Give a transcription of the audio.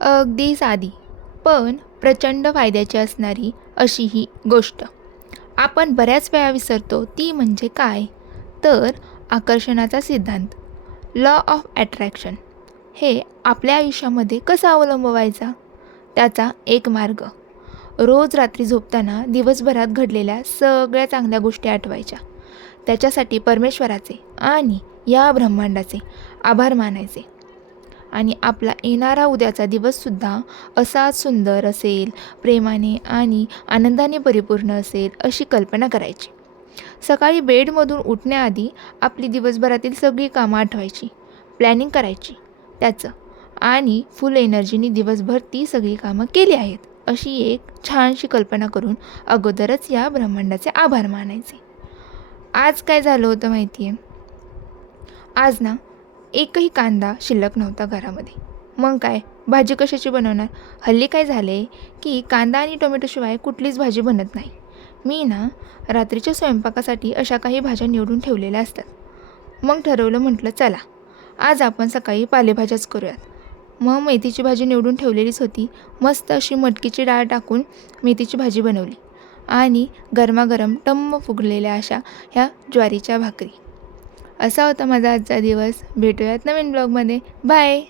अगदी साधी, पण प्रचंड फायद्याची असणारी अशी ही गोष्ट. आपण बऱ्याच वेळा विसरतो ती म्हणजे काय? तर आकर्षणाचा सिद्धांत, लॉ ऑफ अट्रॅक्शन. हे आपल्या आयुष्यामध्ये कसा अवलंबवायचा? त्याचा एक मार्ग, रोज रात्री झोपताना दिवसभरात घडलेल्या सगळ्या चांगल्या गोष्टी आठवायच्या. त्याच्यासाठी परमेश्वराचे आणि या ब्रह्मांडाचे आभार मानायचे. आणि आपला येणारा उद्याचा दिवससुद्धा असाच सुंदर असेल, प्रेमाने आणि आनंदाने परिपूर्ण असेल अशी कल्पना करायची. सकाळी बेडमधून उठण्याआधी आपली दिवसभरातील सगळी कामं आठवायची, प्लॅनिंग करायची त्याचं, आणि फुल एनर्जीने दिवसभर ती सगळी कामं केली आहेत अशी एक छानशी कल्पना करून अगोदरच या ब्रह्मांडाचे आभार मानायचे. आज काय झालं होतं माहिती आहे? आज ना एकही कांदा शिल्लक नव्हता घरामध्ये. मग काय, भाजी कशाची बनवणार? हल्ली काय झालं आहे की कांदा आणि टोमॅटोशिवाय कुठलीच भाजी बनत नाही. मी ना रात्रीच्या स्वयंपाकासाठी अशा काही भाज्या निवडून ठेवलेल्या असतात. मग ठरवलं, म्हटलं चला आज आपण सकाळी पालेभाज्याच करूयात. मग मेथीची भाजी निवडून ठेवलेलीच होती. मस्त अशी मटकीची डाळ टाकून मेथीची भाजी बनवली आणि गरमागरम टम्म फुगलेल्या अशा ह्या ज्वारीच्या भाकरी. असा होता माझा आजचा दिवस. भेटूयात नवीन ब्लॉगमध्ये. बाय.